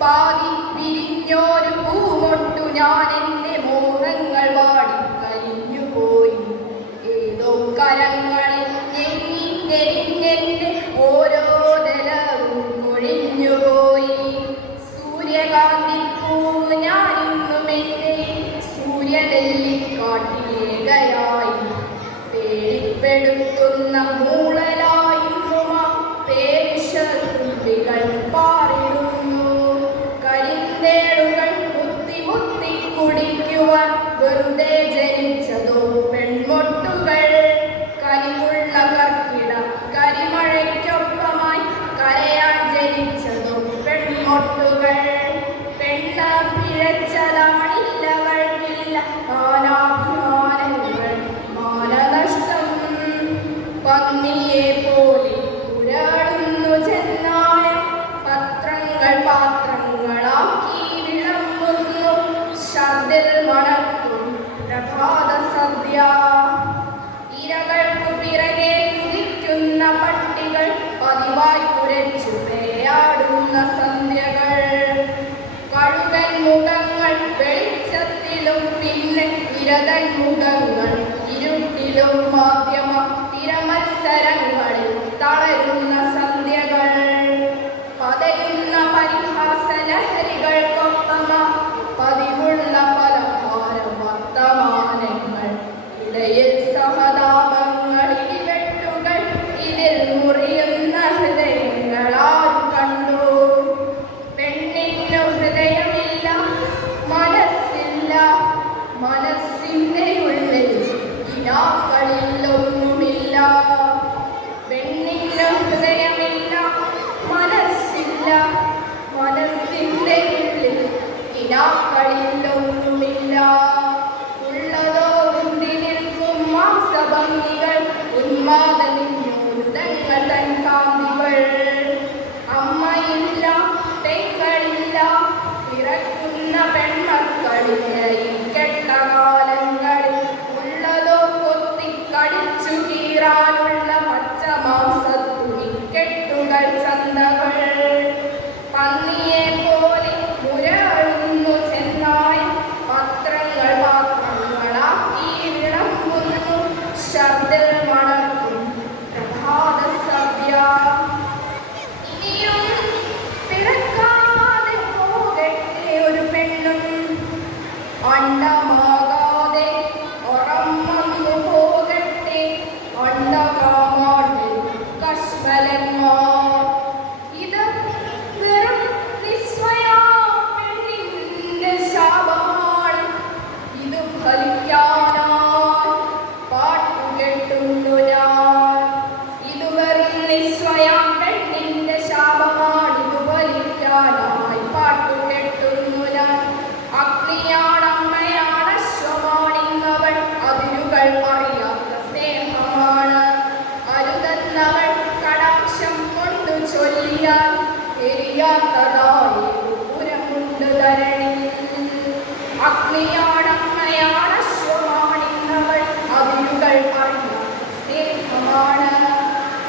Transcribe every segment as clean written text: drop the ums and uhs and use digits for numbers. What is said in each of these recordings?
പാതി വിരിഞ്ഞോരു പൂമൊട്ടു ഞാൻ എന്റെ മോഹങ്ങൾ വാടിക്കരിഞ്ഞു പോയി. ഏതോ കരങ്ങളിൽ ഞെങ്ങിഞ്ഞെരിഞ്ഞെന്റെ ഓരോ ദലവും കൊഴിഞ്ഞുപോയി. സൂര്യകാന്തി പൂവ് ഞാനിന്നും എന്റെ സൂര്യനെല്ലിക്കാട്ടിലേകയായി പേടിപ്പെടുത്തുന്ന മൂളലായിരുന്നു ആ പേരിഷത്തുള്ളികൾ പാറിടുന്നു. കരിന്തേടുകൾ മുത്തി മുത്തി കുടിക്കുവാൻ വെറുതെ ജനിച്ചതോ പെൺമൊട്ടുകൾ. കനിവുള്ള കർക്കിട കരിമഴയ്ക്കൊപ്പമായി കരയാൻ ജനിച്ചതോ പെൺമൊട്ടുകൾ. പെണ്ണ പിഴച്ചതാണി തിരതൻ മുഖങ്ങൾ ഇരുട്ടിലും മാധ്യമ തിരമത്സരങ്ങളിൽ തളരുന്ന സന്ധ്യകൾ പതയുന്ന പരിഹാസലഹരികൾക്കൊപ്പമ പതിവുള്ള പലഹാര വർത്തമാനങ്ങൾ ഇടയിൽ സഹതാപങ്ങളിൽ വെട്ടുകൾ ഇതിൽ മുറിയുന്ന ഹൃദയങ്ങൾ ആരു കണ്ടു പെണ്ണിനു ഹൃദയമില്ല മനസ്സില്ല മനസ്സിന്റെ ഉള്ളിൽ കിനാക്കളിലൊന്നുമില്ല പെണ്ണിന് ഹൃദയമില്ല മനസ്സില്ല മനസ്സിന്റെ ഉള്ളിൽ കിനാക്കളിലൊന്നുമില്ല ഉള്ളതോ ഉന്തി നിൽക്കും മാംസഭംഗികൾ ഉന്മാദനിന്നോരുതങ്ങൾ തൻ കാന്തികൾ അമ്മയില്ല പെങ്ങളില്ല പിറക്കുന്ന പെൺമക്കളില്ല ഈ കെട്ടകാലങ്ങളിൽ ഉള്ളതോ കൊത്തിക്കടിച്ചു കീറാനുള്ള പച്ച മാംസത്തുണിക്കെട്ടുകൾ സന്തകൾ പന്നിയെ പോലെ മുരളുന്നു ചെന്നായി പത്രങ്ങൾ പാത്രങ്ങളാക്കി വിളമ്പുന്നു ശബ്ദം മണക്കും പ്രഭാത സദ്യ ഇനിയും പിറക്കാതെ പോകട്ടെ ഒരു പെണ്ണും അണ്ടമാകാതെ ഉറന്നു പോകട്ടെ അണ്ടകാമാണ്ടിൽ കശ്മലന്മാർ ഇത് വെറും നിസ്വയാ പെണ്ണിന്റെ ശാപമാണ് ഇത് ഫലിക്കാനായി പാട്ടുകെട്ടുന്നു ഞാൻ ഇത് വെറും നിസ്വയാ പെണ്ണിന്റെ ശാപമാണ് ഇത് ഫലിക്കാനായി പാട്ടുകെട്ടുന്നു ഞാൻ അഗ്നിയാണമ്മയാണ് അശ്വമാണിന്നവൾ അതിരുകൾ അറിയാത്ത സ്നേഹമാണ് അരുതെന്നവൾ കടാക്ഷം കൊണ്ടു ചൊല്ലിയാൽ എരിയാത്തതായി പുരമുണ്ട് ധരണിയിൽ അഗ്നിയാണമ്മയാണ് അശ്വമാണിന്നവൾ അതിരുകൾ അറിയാത്ത സ്നേഹമാണ്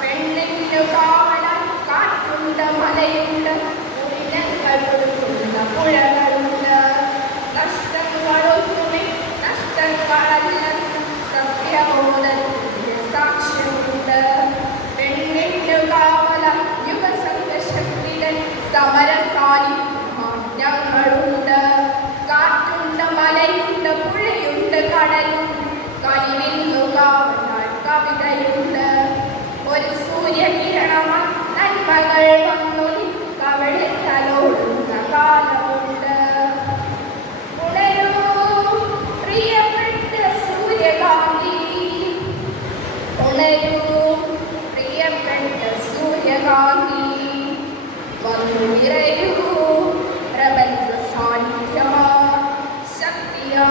പെണ്ണിനു കാവലാൻ കാറ്റുണ്ട് മലയുണ്ട് പുരിനങ്ങൾ കൊടുക്കുന്ന പുഴകളുണ്ട് നഷ്ടങ്ങളൊന്നുമേ നഷ്ടങ്ങളല്ല സത്യബോധത്തിന്റെ സാക്ഷ്യമുണ്ട് പെണ്ണിനു കാവല യുഗസംഘശക്തികൾ സമരസാന്നിധ്യമാണ് ഞങ്ങളുണ്ട് കാറ്റുണ്ട് മലയുണ്ട് പുഴയുണ്ട് കടലുണ്ട് കനിവിന്നു കാവലാൻ കവിതയുണ്ട് ഒരു സൂര്യകിരണമ നന്മകൾ വന്നു കവളെ തലോടുന്ന കാലമുണ്ട് ഉണരൂ പ്രിയപ്പെട്ട സൂര്യകാന്തി ഉണരൂ പ്രിയപ്പെട്ട സൂര്യകാന്തി വന്നു നിറയൂ പ്രപഞ്ച സാന്നിധ്യമാ ശക്തിയാ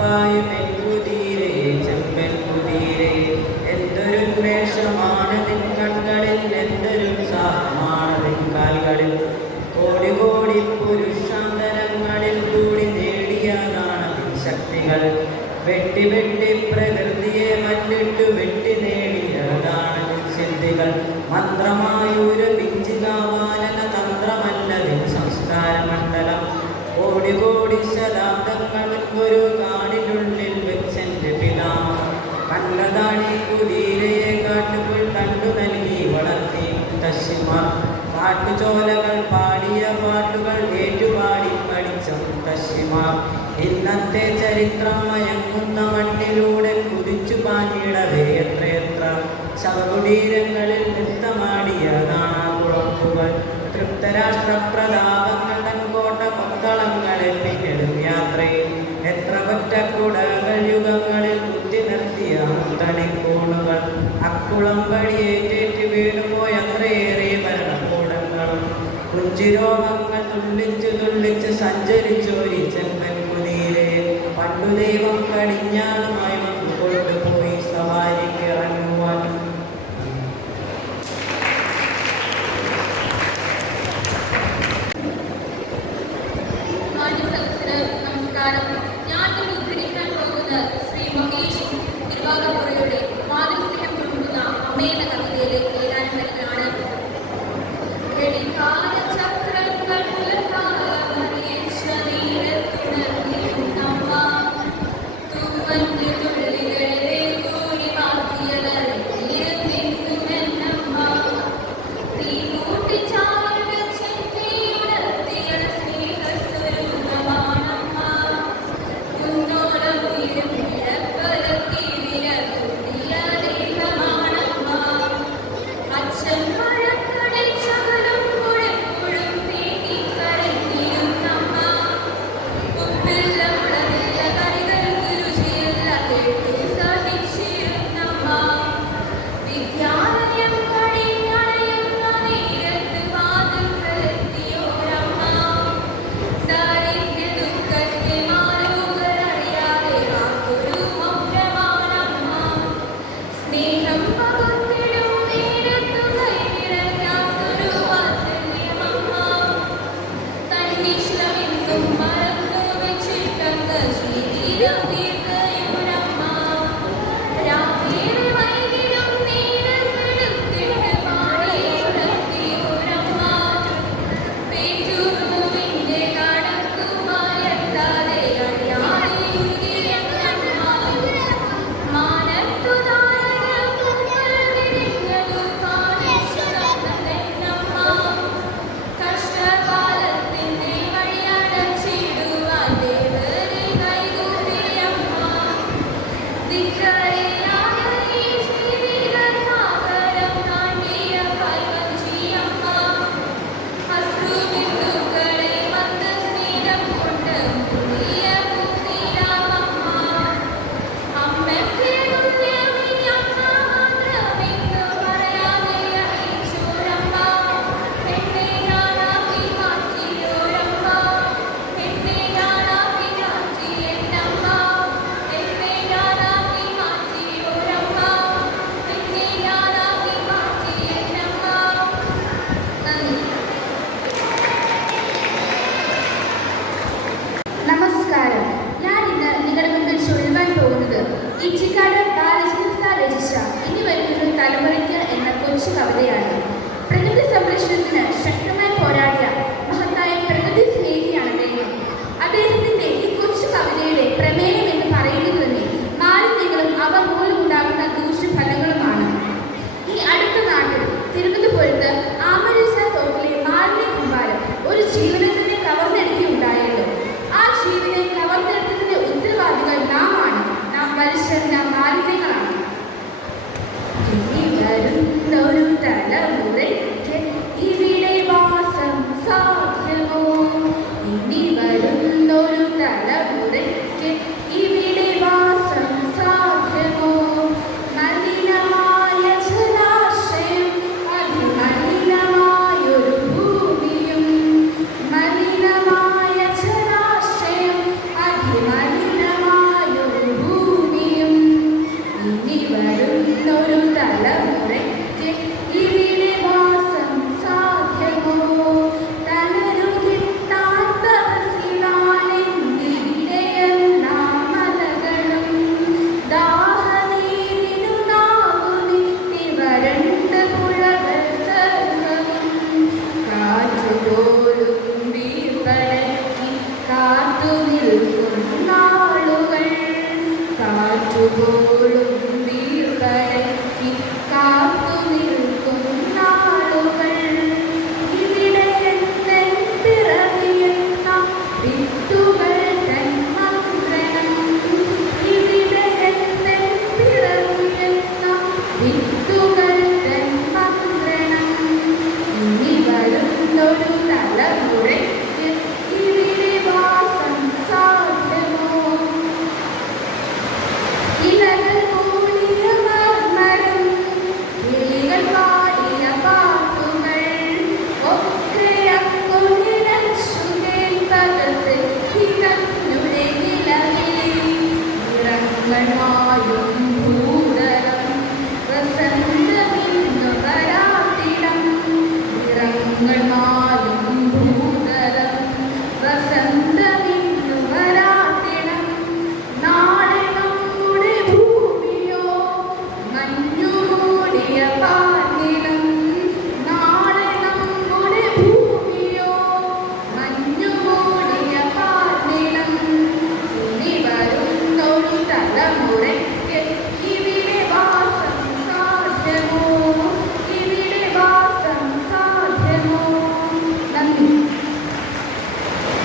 പായും കുതിരേ ചെമ്പൻ കുതിരേ എന്തൊരുന്മേഷമാണ് നിൻ കണ്ണുകളിൽ എന്തൊരുത്സാഹമാണ് നിൻ കാൽകളിൽ കോടി കോടി പുരുഷാന്തരങ്ങളിൽ കൂടി നേടിയതാണ് നിൻ ശക്തികൾ വെട്ടി വെട്ടി പ്രകൃതിയെ മല്ലിട്ടു വെട്ടി നേടിയതാണ് നിൻ സിദ്ധികൾ മന്ത്രമായൊരു പിഞ്ചികാവാലന തന്ത്രമല്ല നിൻ സംസ്കാരമണ്ഡലം കോടി കോടി ശതാബ്ദങ്ങൾ ഒരു കാടിനുള്ളിൽ വെച്ചെൻ്റെ പിതാമ കണ്ടതാണി കുതിരയെ കാട്ടുകൾ കണ്ടു നൽകി വളർത്തി മുത്തശ്ശിമാർ പാട്ടുചോലകൾ പാടിയ പാട്ടുകൾ ഏറ്റുപാടി പഠിച്ച മുത്തശ്ശിമാർ ഇന്നത്തെ ചരിത്രം മയങ്ങുന്ന മണ്ണിലൂടെ കുതിച്ചു പാഞ്ഞിടവേ എത്രയെത്ര ശവകുടീരങ്ങളിൽ നൃത്തമാടിയതാണ് കുളമ്പുകൾ തൃപ്തരാഷ്ട്ര പ്രതാപങ്ങൾ കോട്ട കൊത്തളങ്ങളിൽ പിന്നിടും യാത്രയിൽ എത്ര ഒറ്റക്കുടകൾ യുഗങ്ങളിൽ കുത്തി നിർത്തിയ മുത്തണിക്കൂണുകൾ അക്കുളം വഴിയേറ്റേറ്റ് വീണുപോയ അത്രയേറെ ഭരണകൂടങ്ങളും കുഞ്ചിരോഗങ്ങൾ തുള്ളിച്ചു തുള്ളിച്ച് സഞ്ചരിച്ചോരി ചെമ്പൻ കുതിരേ പണ്ടു ദൈവം കടിഞ്ഞാളുമായി വന്നു കൊണ്ടുപോയി സവാരിക്ക് ഇറങ്ങുവാൻ നമസ്കാരം. ഞാൻ ഉദ്ധരിക്കാൻ പോകുന്ന ശ്രീ മഹേഷ് തിരുവാതിരപ്പുഴയുടെ മാതൃസ്നേഹം കൊടുക്കുന്ന അമ്മയെന്ന കവിതയിലെ ഏതാനും വരികളാണ്. ചക്രങ്ങൾ കാറ്റുപോലും വീർപ്പടക്കി കാത്തു നിൽക്കും നാളുകൾ ഇവിടെ എന്നെൻ പിറവിയെന്ന വിത്തുകൾ തൻ മന്ത്രണം ഇവിടെ എന്നെൻ പിറവിയെന്ന വിത്തുകൾ തൻ മന്ത്രണം ഇനി വരുന്നൊരു തലമുറയ്ക്ക് ഇവിടെ വാസം സാധ്യമോ ഇലകൾ മൂടിയ മർമരം കിളികൾ പാടിയ പാട്ടുകൾ ഒക്കെ അങ്ങു നിലച്ചു കേൾപ്പകത്ത് കിടന്നുടെ നിലവിൽ നിറങ്ങളായും